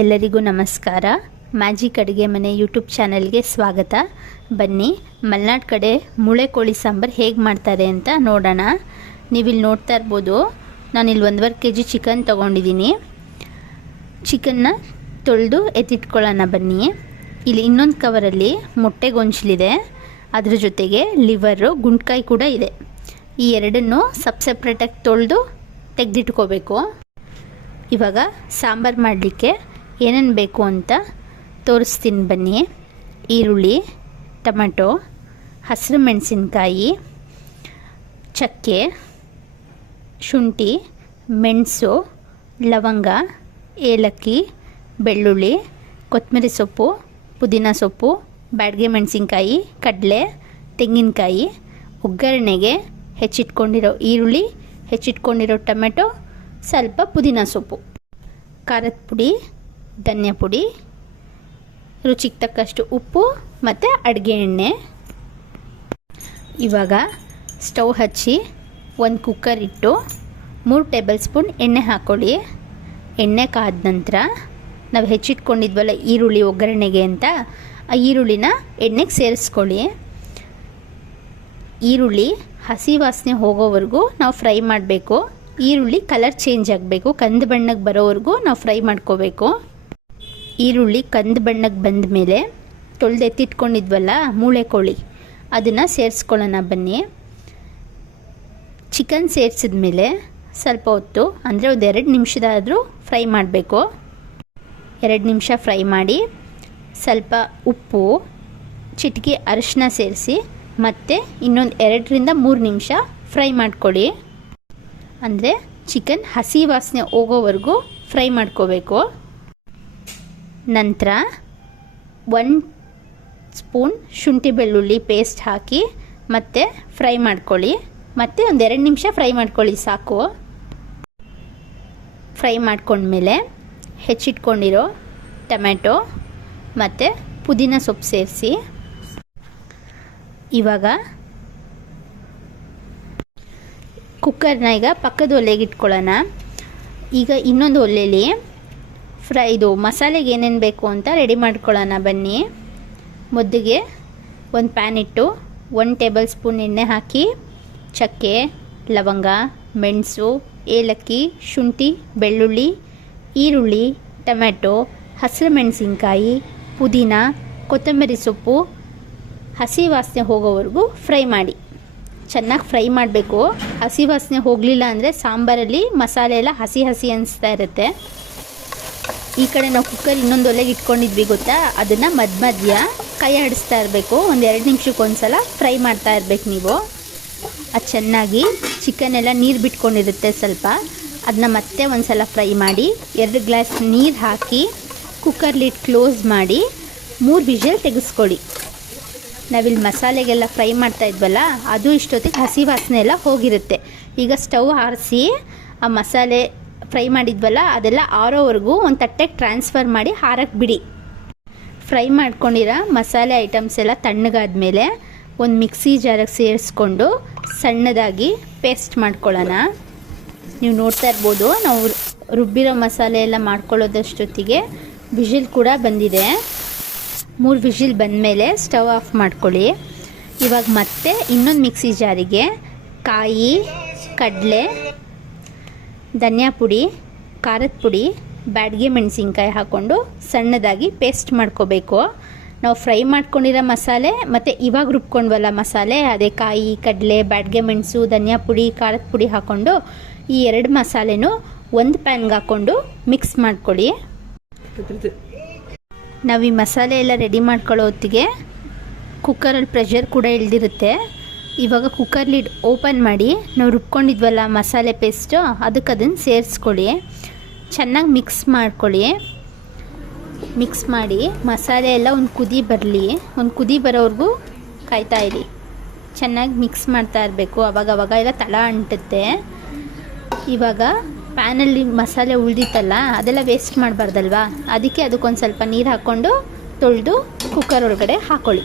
ಎಲ್ಲರಿಗೂ ನಮಸ್ಕಾರ. ಮ್ಯಾಜಿಕ್ ಅಡುಗೆ ಮನೆ ಯೂಟ್ಯೂಬ್ ಚಾನಲ್ಗೆ ಸ್ವಾಗತ. ಬನ್ನಿ, ಮಲೆನಾಡು ಕಡೆ ಮೂಳೆ ಕೋಳಿ ಸಾಂಬಾರು ಹೇಗೆ ಮಾಡ್ತಾರೆ ಅಂತ ನೋಡೋಣ. ನೀವಿಲ್ಲಿ ನೋಡ್ತಾ ಇರ್ಬೋದು, ನಾನಿಲ್ಲಿ 1.5 kg ಚಿಕನ್ ತೊಗೊಂಡಿದ್ದೀನಿ. ಚಿಕನ್ನ ತೊಳೆದು ಎತ್ತಿಟ್ಕೊಳ್ಳೋಣ ಬನ್ನಿ. ಇಲ್ಲಿ ಇನ್ನೊಂದು ಕವರಲ್ಲಿ ಮೊಟ್ಟೆ ಗೊಂಚಲಿದೆ, ಅದ್ರ ಜೊತೆಗೆ ಲಿವರು, ಗುಂಡ್ಕಾಯಿ ಕೂಡ ಇದೆ. ಈ ಎರಡನ್ನು ಸಪ್ರೇಟಾಗಿ ತೊಳೆದು ತೆಗೆದಿಟ್ಕೋಬೇಕು. ಇವಾಗ ಸಾಂಬಾರು ಮಾಡಲಿಕ್ಕೆ ಏನೇನು ಬೇಕು ಅಂತ ತೋರಿಸ್ತೀನಿ ಬನ್ನಿ. ಈರುಳ್ಳಿ, ಟೊಮೆಟೊ, ಹಸಿರು ಮೆಣಸಿನ್ಕಾಯಿ, ಚಕ್ಕೆ, ಶುಂಠಿ, ಮೆಣಸು, ಲವಂಗ, ಏಲಕ್ಕಿ, ಬೆಳ್ಳುಳ್ಳಿ, ಕೊತ್ತಂಬರಿ ಸೊಪ್ಪು, ಪುದೀನ ಸೊಪ್ಪು, ಬ್ಯಾಡಗೆ ಮೆಣಸಿನ್ಕಾಯಿ, ಕಡಲೆ, ತೆಂಗಿನಕಾಯಿ, ಒಗ್ಗರಣೆಗೆ ಹೆಚ್ಚಿಟ್ಕೊಂಡಿರೋ ಈರುಳ್ಳಿ, ಹೆಚ್ಚಿಟ್ಕೊಂಡಿರೋ ಟೊಮೆಟೊ, ಸ್ವಲ್ಪ ಪುದೀನ ಸೊಪ್ಪು, ಖಾರದ ಪುಡಿ, ಧನಿಯಾ ಪುಡಿ, ರುಚಿಗೆ ತಕ್ಕಷ್ಟು ಉಪ್ಪು ಮತ್ತು ಅಡುಗೆ ಎಣ್ಣೆ. ಇವಾಗ ಸ್ಟವ್ ಹಚ್ಚಿ ಒಂದು ಕುಕ್ಕರ್ ಇಟ್ಟು 3 ಟೇಬಲ್ ಸ್ಪೂನ್ ಎಣ್ಣೆ ಹಾಕ್ಕೊಳ್ಳಿ. ಎಣ್ಣೆ ಕಾದ ನಂತರ ನಾವು ಹೆಚ್ಚಿಟ್ಕೊಂಡಿದ್ವಲ್ಲ ಈರುಳ್ಳಿ ಒಗ್ಗರಣೆಗೆ ಅಂತ, ಆ ಈರುಳ್ಳಿನ ಎಣ್ಣೆಗೆ ಸೇರಿಸ್ಕೊಳ್ಳಿ. ಈರುಳ್ಳಿ ಹಸಿ ವಾಸನೆ ಹೋಗೋವರೆಗೂ ನಾವು ಫ್ರೈ ಮಾಡಬೇಕು. ಈರುಳ್ಳಿ ಕಲರ್ ಚೇಂಜ್ ಆಗಬೇಕು, ಕಂದು ಬಣ್ಣಕ್ಕೆ ಬರೋವರೆಗೂ ನಾವು ಫ್ರೈ ಮಾಡ್ಕೋಬೇಕು. ಈರುಳ್ಳಿ ಕಂದು ಬಣ್ಣಕ್ಕೆ ಬಂದ ಮೇಲೆ ತೊಳೆದೆತ್ತಿಟ್ಕೊಂಡಿದ್ವಲ್ಲ ಮೂಳೆ ಕೋಳಿ, ಅದನ್ನು ಸೇರಿಸ್ಕೊಳ್ಳೋಣ ಬನ್ನಿ. ಚಿಕನ್ ಸೇರಿಸಿದ ಮೇಲೆ ಸ್ವಲ್ಪ ಹೊತ್ತು, ಅಂದರೆ ಒಂದು 2 ನಿಮಿಷದಾದರೂ ಫ್ರೈ ಮಾಡಬೇಕು. 2 ನಿಮಿಷ ಫ್ರೈ ಮಾಡಿ ಸ್ವಲ್ಪ ಉಪ್ಪು, ಚಿಟಿಕೆ ಅರಿಶಿನ ಸೇರಿಸಿ ಮತ್ತು ಇನ್ನೊಂದು 2 ರಿಂದ 3 ನಿಮಿಷ ಫ್ರೈ ಮಾಡ್ಕೊಳ್ಳಿ. ಅಂದರೆ ಚಿಕನ್ ಹಸಿ ವಾಸನೆ ಹೋಗೋವರೆಗೂ ಫ್ರೈ ಮಾಡ್ಕೋಬೇಕು. ನಂತರ 1 ಸ್ಪೂನ್ ಶುಂಠಿ ಬೆಳ್ಳುಳ್ಳಿ ಪೇಸ್ಟ್ ಹಾಕಿ ಮತ್ತೆ ಫ್ರೈ ಮಾಡ್ಕೊಳ್ಳಿ. ಮತ್ತು ಒಂದು 2 ನಿಮಿಷ ಫ್ರೈ ಮಾಡ್ಕೊಳ್ಳಿ ಸಾಕು. ಫ್ರೈ ಮಾಡ್ಕೊಂಡ್ಮೇಲೆ ಹೆಚ್ಚಿಟ್ಕೊಂಡಿರೋ ಟೊಮೆಟೊ ಮತ್ತು ಪುದೀನ ಸೊಪ್ಪು ಸೇರಿಸಿ. ಇವಾಗ ಕುಕ್ಕರ್ನ ಈಗ ಪಕ್ಕದ ಒಲೆಗೆ ಇಟ್ಕೊಳ್ಳೋಣ. ಈಗ ಇನ್ನೊಂದು ಒಲೆಯಲ್ಲಿ ಇದು ಮಸಾಲೆಗೆ ಏನೇನು ಬೇಕು ಅಂತ ರೆಡಿ ಮಾಡ್ಕೊಳ್ಳೋಣ ಬನ್ನಿ. ಮೊದಲಿಗೆ ಒಂದು ಪ್ಯಾನ್ ಇಟ್ಟು 1 ಟೇಬಲ್ ಸ್ಪೂನ್ ಎಣ್ಣೆ ಹಾಕಿ, ಚಕ್ಕೆ, ಲವಂಗ, ಮೆಣಸು, ಏಲಕ್ಕಿ, ಶುಂಠಿ, ಬೆಳ್ಳುಳ್ಳಿ, ಈರುಳ್ಳಿ, ಟೊಮೆಟೊ, ಹಸಿರು ಮೆಣಸಿನ್ಕಾಯಿ, ಪುದೀನ, ಕೊತ್ತಂಬರಿ ಸೊಪ್ಪು ಹಸಿ ವಾಸನೆ ಹೋಗೋವರೆಗೂ ಫ್ರೈ ಮಾಡಿ. ಚೆನ್ನಾಗಿ ಫ್ರೈ ಮಾಡಬೇಕು. ಹಸಿ ವಾಸನೆ ಹೋಗಲಿಲ್ಲ ಅಂದರೆ ಸಾಂಬಾರಲ್ಲಿ ಮಸಾಲೆ ಎಲ್ಲ ಹಸಿ ಹಸಿ ಅನಿಸ್ತಾ ಇರುತ್ತೆ. ಈ ಕಡೆ ನಾವು ಕುಕ್ಕರ್ ಇನ್ನೊಂದು ಒಲೆಗೆ ಇಟ್ಕೊಂಡಿದ್ವಿ ಗೊತ್ತಾ, ಅದನ್ನು ಮಧ್ಯ ಕೈ ಆಡಿಸ್ತಾ ಇರಬೇಕು. ಒಂದು 2 ನಿಮಿಷಕ್ಕೊಂದು ಸಲ ಫ್ರೈ ಮಾಡ್ತಾ ಇರಬೇಕು ನೀವು. ಅದು ಚೆನ್ನಾಗಿ ಚಿಕನ್ ಎಲ್ಲ ನೀರು ಬಿಟ್ಕೊಂಡಿರುತ್ತೆ ಸ್ವಲ್ಪ, ಅದನ್ನ ಮತ್ತೆ ಒಂದು ಸಲ ಫ್ರೈ ಮಾಡಿ 2 ಗ್ಲಾಸ್ ನೀರು ಹಾಕಿ ಕುಕ್ಕರ್ ಲಿಡ್ ಕ್ಲೋಸ್ ಮಾಡಿ 3 ವಿಷಲ್ ತೆಗೆಸ್ಕೊಳ್ಳಿ. ನಾವಿಲ್ಲಿ ಮಸಾಲೆಗೆಲ್ಲ ಫ್ರೈ ಮಾಡ್ತಾ ಇದ್ವಲ್ಲ, ಅದು ಇಷ್ಟೊತ್ತಿಗೆ ಹಸಿ ವಾಸನೆ ಎಲ್ಲ ಹೋಗಿರುತ್ತೆ. ಈಗ ಸ್ಟವ್ ಆರಿಸಿ ಆ ಮಸಾಲೆ ಫ್ರೈ ಮಾಡಿದ್ವಲ್ಲ ಅದೆಲ್ಲ ಆರೋವರೆಗೂ ಒಂದು ತಟ್ಟೆಗೆ ಟ್ರಾನ್ಸ್ಫರ್ ಮಾಡಿ ಹಾರಕ್ಕೆ ಬಿಡಿ. ಫ್ರೈ ಮಾಡ್ಕೊಂಡಿರೋ ಮಸಾಲೆ ಐಟಮ್ಸ್ ಎಲ್ಲ ತಣ್ಣಗಾದ್ಮೇಲೆ ಒಂದು ಮಿಕ್ಸಿ ಜಾರಿಗೆ ಸೇರಿಸ್ಕೊಂಡು ಸಣ್ಣದಾಗಿ ಪೇಸ್ಟ್ ಮಾಡ್ಕೊಳ್ಳೋಣ. ನೀವು ನೋಡ್ತಾ ಇರ್ಬೋದು, ನಾವು ರುಬ್ಬಿರೋ ಮಸಾಲೆ ಎಲ್ಲ ಮಾಡ್ಕೊಳ್ಳೋದಷ್ಟೊತ್ತಿಗೆ ವಿಷಿಲ್ ಕೂಡ ಬಂದಿದೆ. 3 ವಿಷಿಲ್ ಬಂದಮೇಲೆ ಸ್ಟವ್ ಆಫ್ ಮಾಡ್ಕೊಳ್ಳಿ. ಇವಾಗ ಮತ್ತೆ ಇನ್ನೊಂದು ಮಿಕ್ಸಿ ಜಾರಿಗೆ ಕಾಯಿ, ಕಡಲೆ, ಧನಿಯಾ ಪುಡಿ, ಖಾರದ ಪುಡಿ, ಬ್ಯಾಡಗೆ ಮೆಣಸಿನ್ಕಾಯಿ ಹಾಕ್ಕೊಂಡು ಸಣ್ಣದಾಗಿ ಪೇಸ್ಟ್ ಮಾಡ್ಕೋಬೇಕು. ನಾವು ಫ್ರೈ ಮಾಡ್ಕೊಂಡಿರೋ ಮಸಾಲೆ ಮತ್ತು ಇವಾಗ ರುಬ್ಕೊಂಡ್ವಲ್ಲ ಮಸಾಲೆ, ಅದೇ ಕಾಯಿ, ಕಡಲೆ, ಬ್ಯಾಡಗೆ ಮೆಣಸು, ಧನಿಯಾ ಪುಡಿ, ಖಾರದ ಪುಡಿ ಹಾಕ್ಕೊಂಡು ಈ 2 ಮಸಾಲೆನೂ ಒಂದು ಪ್ಯಾನ್ಗೆ ಹಾಕ್ಕೊಂಡು ಮಿಕ್ಸ್ ಮಾಡ್ಕೊಳ್ಳಿ. ನಾವು ಈ ಮಸಾಲೆ ಎಲ್ಲ ರೆಡಿ ಮಾಡ್ಕೊಳ್ಳೋ ಹೊತ್ತಿಗೆ ಕುಕ್ಕರಲ್ಲಿ ಪ್ರೆಷರ್ ಕೂಡ ಇಳಿದಿರುತ್ತೆ. ಇವಾಗ ಕುಕ್ಕರ್ ಲಿಡ್ ಓಪನ್ ಮಾಡಿ ನಾವು ರುಬ್ಕೊಂಡಿದ್ವಲ್ಲ ಮಸಾಲೆ ಪೇಸ್ಟು, ಅದಕ್ಕೆ ಅದನ್ನು ಸೇರಿಸ್ಕೊಳ್ಳಿ. ಚೆನ್ನಾಗಿ ಮಿಕ್ಸ್ ಮಾಡ್ಕೊಳ್ಳಿ. ಮಿಕ್ಸ್ ಮಾಡಿ ಮಸಾಲೆ ಎಲ್ಲ ಒಂದು ಕುದಿ ಬರಲಿ. ಒಂದು ಕುದಿ ಬರೋವರೆಗೂ ಕಾಯ್ತಾಯಿರಿ. ಚೆನ್ನಾಗಿ ಮಿಕ್ಸ್ ಮಾಡ್ತಾ ಇರಬೇಕು. ಅವಾಗ ಎಲ್ಲ ತಳ ಅಂಟುತ್ತೆ. ಇವಾಗ ಪ್ಯಾನಲ್ಲಿ ಮಸಾಲೆ ಉಳಿದಿತ್ತಲ್ಲ ಅದೆಲ್ಲ ವೇಸ್ಟ್ ಮಾಡಬಾರ್ದಲ್ವ, ಅದಕ್ಕೊಂದು ಸ್ವಲ್ಪ ನೀರು ಹಾಕ್ಕೊಂಡು ತೊಳೆದು ಕುಕ್ಕರ್ ಒಳಗಡೆ ಹಾಕ್ಕೊಳ್ಳಿ.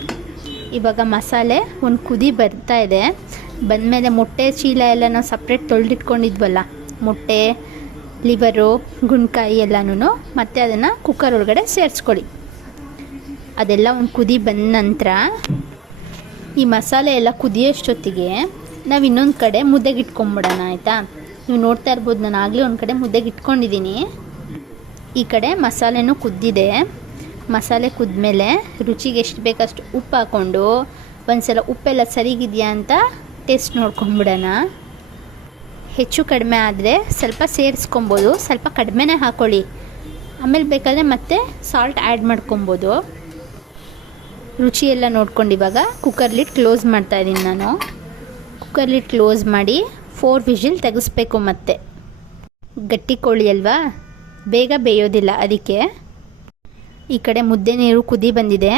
ಇವಾಗ ಮಸಾಲೆ ಒಂದು ಕುದಿ ಬರ್ತಾ ಇದೆ. ಬಂದಮೇಲೆ ಮೊಟ್ಟೆ ಚೀಲ ಎಲ್ಲ ನಾವು ಸಪ್ರೇಟ್ ತೊಳೆದಿಟ್ಕೊಂಡಿದ್ವಲ್ಲ, ಮೊಟ್ಟೆ ಲಿವರು, ಗುಂಡ್ಕಾಯಿ ಎಲ್ಲನೂ ಮತ್ತು ಅದನ್ನು ಕುಕ್ಕರ್ ಒಳಗಡೆ ಸೇರಿಸ್ಕೊಳ್ಳಿ. ಅದೆಲ್ಲ ಒಂದು ಕುದಿ ಬಂದ ನಂತರ ಈ ಮಸಾಲೆ ಎಲ್ಲ ಕುದಿಯೋಷ್ಟೊತ್ತಿಗೆ ನಾವು ಇನ್ನೊಂದು ಕಡೆ ಮುದ್ದೆಗೆ ಇಟ್ಕೊಂಬಿಡೋಣ, ಆಯಿತಾ. ನೀವು ನೋಡ್ತಾ ಇರ್ಬೋದು, ನಾನು ಆಗಲೇ ಒಂದು ಕಡೆ ಮುದ್ದೆಗೆ ಇಟ್ಕೊಂಡಿದ್ದೀನಿ. ಈ ಕಡೆ ಮಸಾಲೆನೂ ಕುದ್ದಿದೆ. ಮಸಾಲೆ ಕುದ್ಮೇಲೆ ರುಚಿಗೆ ಎಷ್ಟು ಬೇಕಷ್ಟು ಉಪ್ಪು ಹಾಕ್ಕೊಂಡು ಒಂದು ಸಲ ಉಪ್ಪೆಲ್ಲ ಸರಿಗಿದೆಯಾ ಅಂತ ಟೇಸ್ಟ್ ನೋಡ್ಕೊಂಬಿಡೋಣ. ಹೆಚ್ಚು ಕಡಿಮೆ ಆದರೆ ಸ್ವಲ್ಪ ಸೇರಿಸ್ಕೊಬೋದು, ಸ್ವಲ್ಪ ಕಡಿಮೆನೇ ಹಾಕ್ಕೊಳ್ಳಿ. ಆಮೇಲೆ ಬೇಕಾದರೆ ಮತ್ತೆ ಸಾಲ್ಟ್ ಆ್ಯಡ್ ಮಾಡ್ಕೊಬೋದು. ರುಚಿ ಎಲ್ಲ ನೋಡ್ಕೊಂಡು ಇವಾಗ ಕುಕ್ಕರ್ ಲಿಡ್ ಕ್ಲೋಸ್ ಮಾಡ್ತಾಯಿದ್ದೀನಿ ನಾನು. ಕುಕ್ಕರ್ ಲಿಡ್ ಕ್ಲೋಸ್ ಮಾಡಿ 4 ವಿಷಿಲ್ ತೆಗೆಸ್ಬೇಕು. ಮತ್ತೆ ಗಟ್ಟಿ ಕೋಳಿ ಅಲ್ವಾ, ಬೇಗ ಬೇಯೋದಿಲ್ಲ, ಅದಕ್ಕೆ. ಈ ಕಡೆ ಮುದ್ದೆ ನೀರು ಕುದಿ ಬಂದಿದೆ.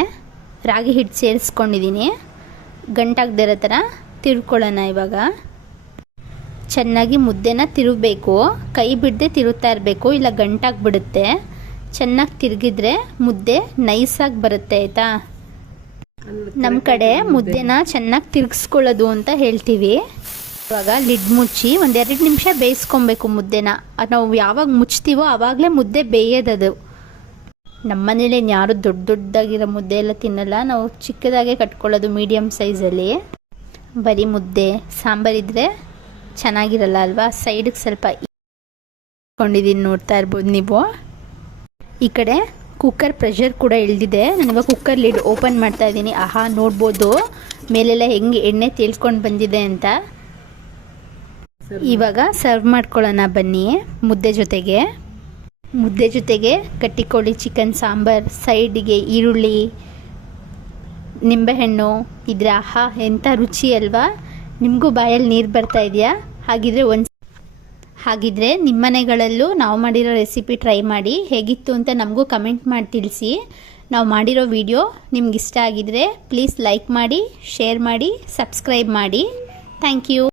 ರಾಗಿ ಹಿಟ್ಟು ಸೇರಿಸ್ಕೊಂಡಿದ್ದೀನಿ. ಗಂಟಾಗದಿರೋ ಥರ ತಿರ್ಕೊಳ್ಳೋಣ. ಇವಾಗ ಚೆನ್ನಾಗಿ ಮುದ್ದೆನ ತಿರುಗಬೇಕು, ಕೈ ಬಿಡದೆ ತಿರುಗ್ತಾ ಇರಬೇಕು, ಇಲ್ಲ ಗಂಟಾಗಿಬಿಡುತ್ತೆ. ಚೆನ್ನಾಗಿ ತಿರುಗಿದ್ರೆ ಮುದ್ದೆ ನೈಸಾಗಿ ಬರುತ್ತೆ, ಆಯಿತಾ. ನಮ್ಮ ಕಡೆ ಮುದ್ದೆನ ಚೆನ್ನಾಗಿ ತಿರುಗಿಸ್ಕೊಳ್ಳೋದು ಅಂತ ಹೇಳ್ತೀವಿ. ಇವಾಗ ಲಿಡ್ ಮುಚ್ಚಿ 1-2 ನಿಮಿಷ ಬೇಯಿಸ್ಕೊಬೇಕು ಮುದ್ದೆನ. ನಾವು ಯಾವಾಗ ಮುಚ್ತೀವೋ ಆವಾಗಲೇ ಮುದ್ದೆ ಬೇಯೋದದು. ನಮ್ಮನೇಲಿ ಯಾರು ದೊಡ್ಡದಾಗಿರೋ ಮುದ್ದೆ ಎಲ್ಲ ತಿನ್ನಲ್ಲ, ನಾವು ಚಿಕ್ಕದಾಗೆ ಕಟ್ಕೊಳ್ಳೋದು, ಮೀಡಿಯಮ್ ಸೈಜಲ್ಲಿ. ಬರೀ ಮುದ್ದೆ ಸಾಂಬಾರಿದ್ರೆ ಚೆನ್ನಾಗಿರಲ್ಲ ಅಲ್ವಾ. ಸೈಡಿಗೆ ಸ್ವಲ್ಪ ಇಟ್ಕೊಂಡಿದ್ದೀನಿ, ನೋಡ್ತಾ ಇರ್ಬೋದು ನೀವು. ಈ ಕಡೆ ಕುಕ್ಕರ್ ಪ್ರೆಷರ್ ಕೂಡ ಇಳಿದಿದೆ. ನಾನಿವಾಗ ಕುಕ್ಕರ್ ಲಿಡ್ ಓಪನ್ ಮಾಡ್ತಾ ಇದ್ದೀನಿ. ಆಹಾ, ನೋಡ್ಬೋದು ಮೇಲೆಲ್ಲ ಹೆಂಗೆ ಎಣ್ಣೆ ತೇಲ್ಕೊಂಡು ಬಂದಿದೆ ಅಂತ. ಇವಾಗ ಸರ್ವ್ ಮಾಡ್ಕೊಳ್ಳೋಣ ಬನ್ನಿ. ಮುದ್ದೆ ಜೊತೆಗೆ ಗಟ್ಟಿ ಕೋಳಿ ಚಿಕನ್ ಸಾಂಬಾರ್, ಸೈಡಿಗೆ ಈರುಳ್ಳಿ, ನಿಂಬೆಹಣ್ಣು ಇದ್ರೆ ಆಹಾ ಎಂಥ ರುಚಿ ಅಲ್ವಾ. ನಿಮಗೂ ಬಾಯಲ್ಲಿ ನೀರು ಬರ್ತಾ ಇದೆಯಾ? ಹಾಗಿದ್ರೆ ನಿಮ್ಮ ಮನೆಗಳಲ್ಲೂ ನಾವು ಮಾಡಿರೋ ರೆಸಿಪಿ ಟ್ರೈ ಮಾಡಿ, ಹೇಗಿತ್ತು ಅಂತ ನಮಗೂ ಕಮೆಂಟ್ ಮಾಡಿ ತಿಳಿಸಿ. ನಾವು ಮಾಡಿರೋ ವಿಡಿಯೋ ನಿಮ್ಗೆ ಇಷ್ಟ ಆಗಿದ್ರೆ ಪ್ಲೀಸ್ ಲೈಕ್ ಮಾಡಿ, ಶೇರ್ ಮಾಡಿ, ಸಬ್ಸ್ಕ್ರೈಬ್ ಮಾಡಿ. Thank you.